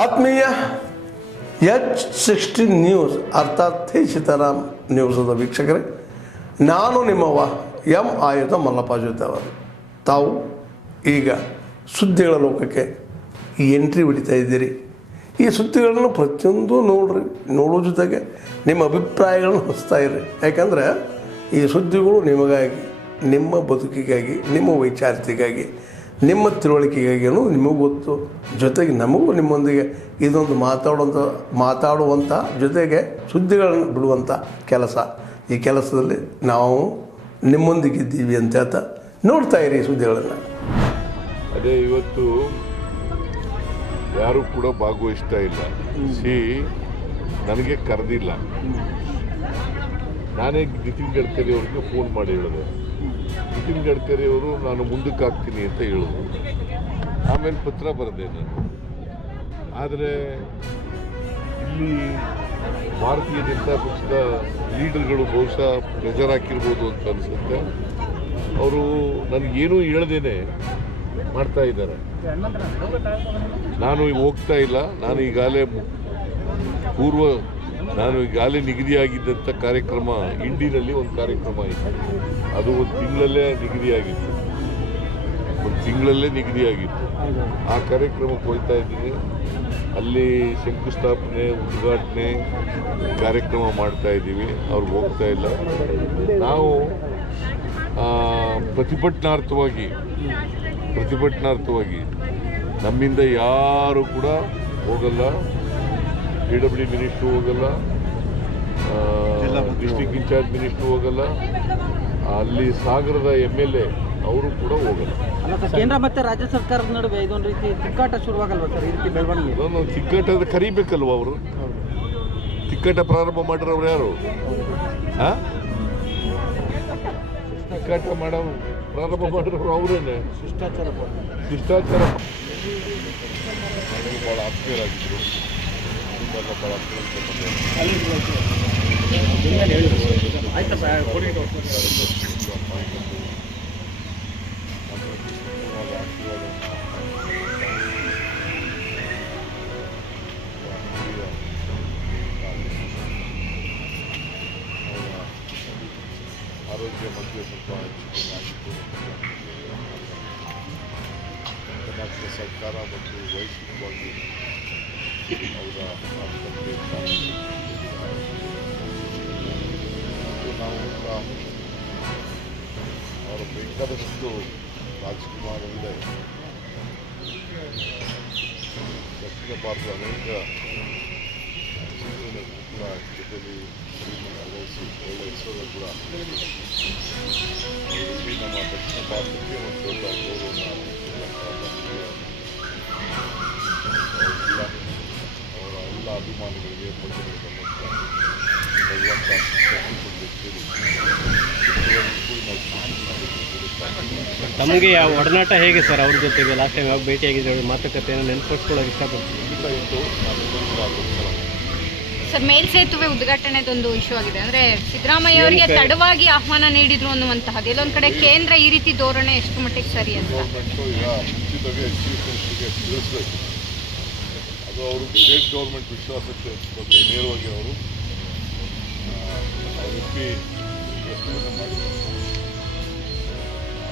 ಆತ್ಮೀಯ H16 news ಅರ್ಥಾತ್ ಥೇ ಸೀತಾರಾಮ್ ನ್ಯೂಸದ ವೀಕ್ಷಕರೇ, ನಾನು ನಿಮ್ಮವ ಎಂ ಆಯುಧ ಮಲ್ಲಪ್ಪ ಜೊತೆ ಅವರು. ತಾವು ಈಗ ಸುದ್ದಿಗಳ ಲೋಕಕ್ಕೆ ಎಂಟ್ರಿ ಹೊಡಿತಾ ಇದ್ದೀರಿ. ಈ ಸುದ್ದಿಗಳನ್ನು ಪ್ರತಿಯೊಂದು ನೋಡೋ ಜೊತೆಗೆ ನಿಮ್ಮ ಅಭಿಪ್ರಾಯಗಳನ್ನು ಹೊಸ್ತಾ ಇರ್ರಿ. ಯಾಕಂದರೆ ಈ ಸುದ್ದಿಗಳು ನಿಮಗಾಗಿ, ನಿಮ್ಮ ಬದುಕಿಗಾಗಿ, ನಿಮ್ಮ ವೈಚಾರಿಕೆಗಾಗಿ, ನಿಮ್ಮ ತಿಳುವಳಿಕೆಗಾಗಿ ಅನ್ನೋದು ನಿಮಗೂ ಗೊತ್ತು. ಜೊತೆಗೆ ನಮಗೂ ನಿಮ್ಮೊಂದಿಗೆ ಇದೊಂದು ಮಾತಾಡುವಂಥ ಜೊತೆಗೆ ಸುದ್ದಿಗಳನ್ನು ಬಿಡುವಂಥ ಕೆಲಸ. ಈ ಕೆಲಸದಲ್ಲಿ ನಾವು ನಿಮ್ಮೊಂದಿಗಿದ್ದೀವಿ ಅಂತ ಹೇಳ್ತಾ ನೋಡ್ತಾ ಇರಿ ಸುದ್ದಿಗಳನ್ನು. ಅದೇ ಇವತ್ತು ಯಾರೂ ಕೂಡ ಭಾಗವಹಿಸ್ತಾ ಇಲ್ಲ. ನನಗೆ ಕರೆದಿಲ್ಲ. ನಾನೇ ನಿತಿನ್ ಗಡ್ಕರಿ ಅವ್ರಿಗೆ ಫೋನ್ ಮಾಡಿ ಹೇಳಿದೆ. ನಿತಿನ್ ಗಡ್ಕರಿ ಅವರು ನಾನು ಮುಂದಕ್ಕೆ ಹಾಕ್ತೀನಿ ಅಂತ ಹೇಳಿದ್ರು. ಆಮೇಲೆ ಪತ್ರ ಬರೆದೆ ನಾನು. ಆದರೆ ಇಲ್ಲಿ ಭಾರತೀಯ ಜನತಾ ಪಕ್ಷದ ಲೀಡರ್ಗಳು ಬಹುಶಃ ಪ್ರೆಷರ್ ಹಾಕಿರ್ಬೋದು ಅಂತ ಅನಿಸುತ್ತೆ. ಅವರು ನನಗೇನೂ ಹೇಳ್ದೇನೆ ಮಾಡ್ತಾ ಇದ್ದಾರೆ. ನಾನು ಹೋಗ್ತಾ ಇಲ್ಲ. ನಾನು ಈಗಾಗಲೇ ನಿಗದಿಯಾಗಿದ್ದಂಥ ಕಾರ್ಯಕ್ರಮ ಇಂಡಿನಲ್ಲಿ ಒಂದು ಕಾರ್ಯಕ್ರಮ ಇತ್ತು. ಅದು ಒಂದು ತಿಂಗಳಲ್ಲೇ ನಿಗದಿಯಾಗಿತ್ತು. ಆ ಕಾರ್ಯಕ್ರಮಕ್ಕೆ ಹೋಗ್ತಾ ಇದ್ದೀನಿ. ಅಲ್ಲಿ ಶಂಕುಸ್ಥಾಪನೆ, ಉದ್ಘಾಟನೆ ಕಾರ್ಯಕ್ರಮ ಮಾಡ್ತಾ ಇದ್ದೀವಿ. ಅವ್ರಿಗೆ ಹೋಗ್ತಾ ಇಲ್ಲ. ನಾವು ಪ್ರತಿಭಟನಾರ್ಥವಾಗಿ ನಮ್ಮಿಂದ ಯಾರು ಕೂಡ ಹೋಗಲ್ಲ. PW ಮಿನಿಸ್ಟ್ರು ಹೋಗಲ್ಲ, ಡಿಸ್ಟ್ರಿಕ್ಟ್ ಇನ್ಚಾರ್ಜ್ ಮಿನಿಸ್ಟ್ರು ಹೋಗಲ್ಲ, ಅಲ್ಲಿ ಸಾಗರದ MLA ಅವರು ಕೂಡ ಹೋಗಲ್ಲ. ಕೇಂದ್ರ ಮತ್ತೆ ರಾಜ್ಯ ಸರ್ಕಾರದ ನಡುವೆ ಇದೊಂದು ರೀತಿ ತಿಕ್ಕಾಟ ಶುರುವಾಗಲ್ವಾ ಸರ್? ಈ ರೀತಿ ಬೆಳವಣಿಗೆ ತಿಕ್ಕಾಟ ಕರಿಬೇಕಲ್ವ? ಅವರು ತಿಕ್ಕಾಟ ಪ್ರಾರಂಭ ಮಾಡಿರೋರು ಯಾರು? ತಿಕ್ಕಾಟ ಪ್ರಾರಂಭ ಮಾಡಿರೋರು ಅವರೇನೆ. ಶಿಷ್ಟಾಚಾರ ಭಾಳ ಆತ್ಮೀಯರಾಗಿದ್ದರು. ಭಾಳ ಆರೋಗ್ಯ ಮಂತ್ರಿ ಸ್ವಲ್ಪ ಕರ್ನಾಟಕ ಸರ್ಕಾರ ಮತ್ತು ವೈಯಕ್ತಿಕವಾಗಿ ಅವರ ನಾವು ಕೂಡ ಅವರ ಬೇಕಾದಷ್ಟು ರಾಜ್ಕುಮಾರರಿಂದ ದಕ್ಷಿಣ ಭಾರತದ ಅನೇಕ ಕೂಡ ಜೊತೆಯಲ್ಲಿ ಒಳ್ಳೆಯ ಹೆಸರು ಕೂಡ ನಮ್ಮ ದಕ್ಷಿಣ ಭಾರತಕ್ಕೆ ಒಂದು ದೊಡ್ಡ ಗೌರವವನ್ನು ಅವರ ಎಲ್ಲ ಅಭಿಮಾನಿಗಳಿಗೆ ಭಗವಂತ ತಮಗೆ ಯಾವ ಒಡನಾಟ ಹೇಗೆ ಸರ್? ಅವ್ರ ಜೊತೆಗೆ ಲಾಸ್ಟ್ ಟೈಮ್ ಯಾವ ಭೇಟಿಯಾಗಿದ್ದರೆ ಮಾತುಕತೆಯನ್ನು ನೆನಪಿಸ್ಕೊಳ್ಳೋಕೆ ಇಷ್ಟಪಡ್ತೀನಿ. ಸರ್, ಮೇಲ್ಸೇತುವೆ ಉದ್ಘಾಟನೆದೊಂದು ಇಶ್ಯೂ ಆಗಿದೆ. ಅಂದರೆ ಸಿದ್ದರಾಮಯ್ಯ ಅವರಿಗೆ ತಡವಾಗಿ ಆಹ್ವಾನ ನೀಡಿದ್ರು ಅನ್ನುವಂತಹದ್ದು. ಎಲ್ಲೊಂದು ಕಡೆ ಕೇಂದ್ರ ಈ ರೀತಿ ಧೋರಣೆ ಎಷ್ಟು ಮಟ್ಟಿಗೆ ಸರಿ ಅಂತ ಅದು ಅವರು ಸ್ಟೇಟ್ ಗೌರ್ಮೆಂಟ್ ವಿಶ್ವಾಸಕ್ಕೆ ನೇರವಾಗಿ ಅವರು MP ಮಾಡಿ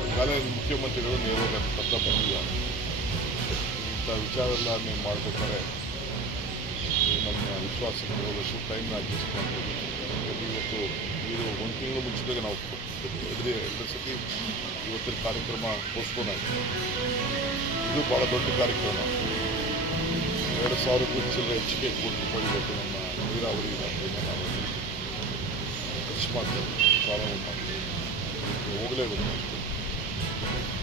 ಈಗಾಗಲೇ ಮುಖ್ಯಮಂತ್ರಿಗಳು ನೇರವಾಗಿ ಪತ್ರ ಬಂದಿದ್ದಾರೆ. ಇಂಥ ವಿಚಾರೆಲ್ಲ ನೀವು ಮಾಡಬೇಕಾದ್ರೆ ನಮ್ಮ ವಿಶ್ವಾಸಕ್ಕೆ ಹೋಗಬೇಕು, ಟೈಮ್ ಅಡ್ಜಸ್ಟ್ ಮಾಡಬೇಕು. ಇವತ್ತು ಇದು ಒಂದು ತಿಂಗಳು ಮುಂಚಿದಾಗ ನಾವು ಎರಡು ಸತಿ ಇವತ್ತಿನ ಕಾರ್ಯಕ್ರಮ ಪೋಸ್ಟ್ಪೋನ್ ಆಗಿದೆ. ಇದು ಭಾಳ ದೊಡ್ಡ ಕಾರ್ಯಕ್ರಮ. 2,000 ಕೋಟಿ ಚಿಲ್ಲರೆ ಹೆಚ್ಚಿಗೆ ಕೋಟಿ ರೂಪಾಯಿ ಇವತ್ತು ನಮ್ಮ ನೀರಾವರಿ ಇಲಾಖೆಯಿಂದ ನಾವು ಖರ್ಚು ಮಾಡ್ತೇವೆ, ಪ್ರಾರಂಭ ಮಾಡ್ತೇವೆ. ಹೋಗಲೇಬೇಕು.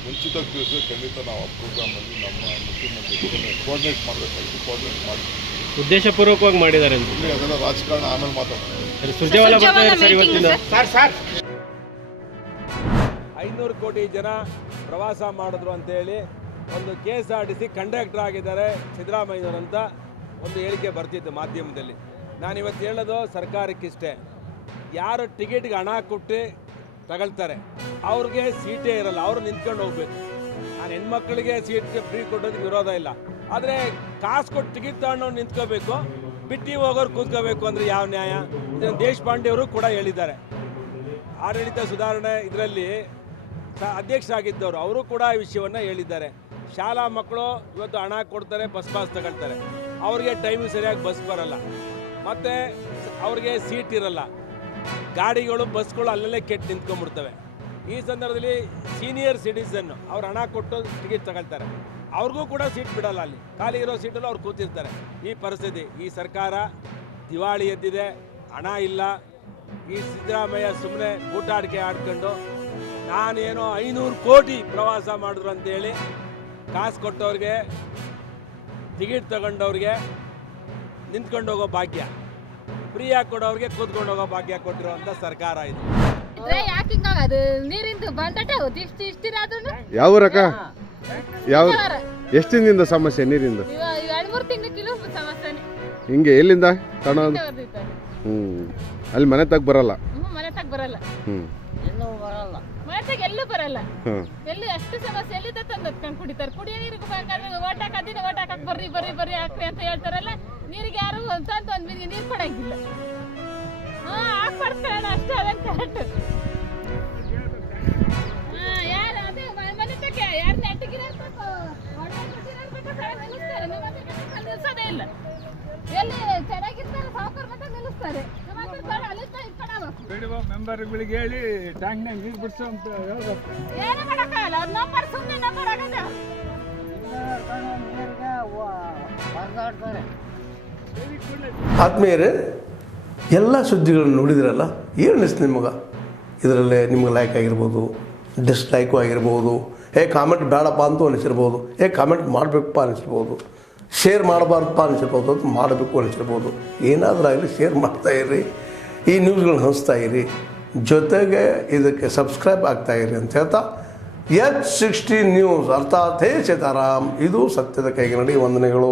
ಮುಂಚಿತವಾಗಿ ತಿಳಿಸಿದ್ರೆ ಖಂಡಿತ ನಾವು ಆ ಪ್ರೋಗ್ರಾಮಲ್ಲಿ ನಮ್ಮ ಮುಖ್ಯಮಂತ್ರಿ ಕೋಆರ್ಡಿನೇಟ್ ಮಾಡಬೇಕಾಗಿತ್ತು. ಕೋಆರ್ಡಿನೇಟ್ ಮಾಡಿ ಉದ್ದೇಶಪೂರ್ವಕವಾಗಿ ಮಾಡಿದ್ದಾರೆ ಅಂತ. ಅದೆಲ್ಲ ರಾಜಕಾರಣ ಆಮೇಲೆ ಮಾತಾಡ್ತಾರೆ. 500 ಕೋಟಿ ಜನ ಪ್ರವಾಸ ಮಾಡಿದ್ರು ಅಂತೇಳಿ ಒಂದು KSRTC ಕಂಡಕ್ಟರ್ ಆಗಿದ್ದಾರೆ ಸಿದ್ದರಾಮಯ್ಯನವರಂತ ಒಂದು ಹೇಳಿಕೆ ಬರ್ತಿತ್ತು ಮಾಧ್ಯಮದಲ್ಲಿ. ನಾನಿವತ್ತು ಹೇಳೋದು ಸರ್ಕಾರಕ್ಕಿಷ್ಟೇ, ಯಾರು ಟಿಕೆಟ್ಗೆ ಹಣ ಕೊಟ್ಟು ತಗೊಳ್ತಾರೆ ಅವ್ರಿಗೆ ಸೀಟೇ ಇರಲ್ಲ, ಅವರು ನಿಂತ್ಕೊಂಡು ಹೋಗ್ಬೇಕು. ನಾನು ಹೆಣ್ಮಕ್ಳಿಗೆ ಸೀಟ್ ಫ್ರೀ ಕೊಡೋದಕ್ಕೆ ವಿರೋಧ ಇಲ್ಲ. ಆದರೆ ಕಾಸು ಕೊಟ್ಟು ಟಿಕೆಟ್ ತಗೊಂಡು ನಿಂತ್ಕೋಬೇಕು, ಬಿಟ್ಟು ಹೋಗೋರು ಕೂತ್ಕೋಬೇಕು ಅಂದರೆ ಯಾವ ನ್ಯಾಯ? ಇದನ್ನು ದೇಶಪಾಂಡೆ ಅವರು ಕೂಡ ಹೇಳಿದ್ದಾರೆ. ಆಡಳಿತ ಸುಧಾರಣೆ ಇದರಲ್ಲಿ ಅಧ್ಯಕ್ಷರಾಗಿದ್ದವರು ಅವರು ಕೂಡ ಈ ವಿಷಯವನ್ನು ಹೇಳಿದ್ದಾರೆ. ಶಾಲಾ ಮಕ್ಕಳು ಇವತ್ತು ಹಣ ಕೊಡ್ತಾರೆ, ಬಸ್ ಪಾಸ್ ತಗೊಳ್ತಾರೆ, ಅವ್ರಿಗೆ ಟೈಮಿಗೆ ಸರಿಯಾಗಿ ಬಸ್ ಬರಲ್ಲ, ಮತ್ತು ಅವ್ರಿಗೆ ಸೀಟ್ ಇರಲ್ಲ, ಗಾಡಿಗಳು ಬಸ್ಗಳು ಅಲ್ಲಲ್ಲೇ ಕೆಟ್ಟು ನಿಂತ್ಕೊಂಡ್ಬಿಡ್ತವೆ. ಈ ಸಂದರ್ಭದಲ್ಲಿ ಸೀನಿಯರ್ ಸಿಟಿಸನ್ ಅವ್ರು ಹಣ ಕೊಟ್ಟು ಟಿಕೆಟ್ ತಗೊಳ್ತಾರೆ, ಅವ್ರಿಗೂ ಕೂಡ ಸೀಟ್ ಬಿಡಲ್ಲ, ಅಲ್ಲಿ ಖಾಲಿ ಇರೋ ಸೀಟಲ್ಲಿ ಅವ್ರು ಕೂತಿರ್ತಾರೆ. ಈ ಪರಿಸ್ಥಿತಿ, ಈ ಸರ್ಕಾರ ದಿವಾಳಿ ಎದ್ದಿದೆ, ಹಣ ಇಲ್ಲ. ಈ ಸಿದ್ದರಾಮಯ್ಯ ಸುಮ್ಮನೆ ಊಟಾಡಿಕೆ ಆಡ್ಕೊಂಡು ನಾನೇನೋ 500 ಕೋಟಿ ಪ್ರವಾಸ ಮಾಡಿದ್ರು ಅಂತೇಳಿ ಕಾಸು ಕೊಟ್ಟವ್ರಿಗೆ, ಟಿಕೆಟ್ ತಗೊಂಡವ್ರಿಗೆ ನಿಂತ್ಕೊಂಡು ಹೋಗೋ ಭಾಗ್ಯ, ಫ್ರೀಯಾಗಿ ಕೊಡೋರಿಗೆ ಕೂತ್ಕೊಂಡು ಹೋಗೋ ಭಾಗ್ಯ ಕೊಟ್ಟಿರುವಂಥ ಸರ್ಕಾರ ಇದು. ಅದು ನೀರಿಂದು ಬಂದಟ ಇಷ್ಟಿರಾದ್ರೂ ಯಾವ ರಕ ಯಾವ ಎಷ್ಟು ದಿನದಿಂದ ಸಮಸ್ಯೆ ನೀರಿಂದ? 2-3 ತಿಂಗಳು ಕಿಲೋ ಸಮಸ್ಯೆನೆ. ಹಿಂಗೆ ಎಲ್ಲಿಂದ ತಗೊಂಡು ಅಲ್ಲಿ ಮನೆ ತಗ ಬರಲ್ಲ? ಮನೆ ತಗ ಬರಲ್ಲ, ಮನೆ ತಗ ಎಲ್ಲೂ ಬರಲ್ಲ. ಎಲ್ಲಿ ಅಷ್ಟು ಸಮಸ್ಯೆ ಎಲ್ಲಿಂದ ತಂದು ಕುಡಿತಾರೆ. ಕುಡಿಯೋ ನೀರಿಗೆ ಬೇಕಾದ್ರೆ ಓಟ್ ಹಾಕದಿನ ಓಟ್ ಹಾಕಕ್ ಬರ್ರಿ ಬರ್ರಿ ಬರ್ರಿ ಹಾಕ್ರಿ ಅಂತ ಹೇಳ್ತಾರಲ್ಲ, ನೀರಿಗೆ ಯಾರು ತಂದು ಒಂದು ಬಿರಿ ನೀರು ಕೊಡಂಗಿಲ್ಲ. ಹಾಕ್ಬಾರ್ದು ಅಷ್ಟೇ, ಅದನ್ನು ಕರೆಕ್ಟ್. ಯಾರು ಅದೇ ಮನೆ ತಗ ಯಾರು ನೆಟ್ಟಿಗಿರ ನಿಲ್ಸೋದೇ ಇಲ್ಲ. ಎಲ್ಲಿ ಚೆನ್ನಾಗಿರ್ತಾರೆ ಸಾವುಕಾರ ಮತ್ತೆ ನಿಲ್ಲಿಸ್ತಾರೆ, ಮೆಂಬರ್ಗಳಿಗೆ ಹೇಳಿ ಟ್ಯಾಂಕ್ನಾಗ ನೀರು ಬಿಡಿಸು ಅಂತ ಹೇಳ್ಬೇಕು. ಏನು ಮಾಡೋಕ್ಕಾಗಲ್ಲ, ಅದು ನಂಬರ್ ಸುಮ್ಮನೆ ನಂಬರ್ ಆಗದ. ಆದ್ಮೇಲೆ ಎಲ್ಲ ಸುದ್ದಿಗಳನ್ನು ನೋಡಿದ್ರಲ್ಲ, ಏನು ಅನಿಸ್ತು ನಿಮಗೆ? ಇದರಲ್ಲೇ ನಿಮ್ಗೆ ಲೈಕ್ ಆಗಿರ್ಬೋದು, ಡಿಸ್ಲೈಕು ಆಗಿರ್ಬೋದು, ಕಾಮೆಂಟ್ ಬೇಡಪ್ಪ ಅಂತೂ ಅನಿಸಿರ್ಬೋದು, ಕಾಮೆಂಟ್ ಮಾಡಬೇಕಪ್ಪ ಅನಿಸಿರ್ಬೋದು, ಶೇರ್ ಮಾಡಬಾರ್ದಪ್ಪ ಅನಿಸಿರ್ಬೋದು, ಅದು ಮಾಡಬೇಕು ಅನಿಸಿರ್ಬೋದು. ಏನಾದರೂ ಆಗಲಿ ಶೇರ್ ಮಾಡ್ತಾಯಿರಿ, ಈ ನ್ಯೂಸ್ಗಳನ್ನ ಹಂಚ್ತಾ ಇರಿ, ಜೊತೆಗೆ ಇದಕ್ಕೆ ಸಬ್ಸ್ಕ್ರೈಬ್ ಆಗ್ತಾಯಿರಿ ಅಂತ ಹೇಳ್ತಾ H16 ನ್ಯೂಸ್ ಅರ್ಥಾತ್ ಹೇ ಸೀತಾರಾಮ್, ಇದು ಸತ್ಯದ ಕೈಗೆ ನಡಿ. ವಂದನೆಗಳು.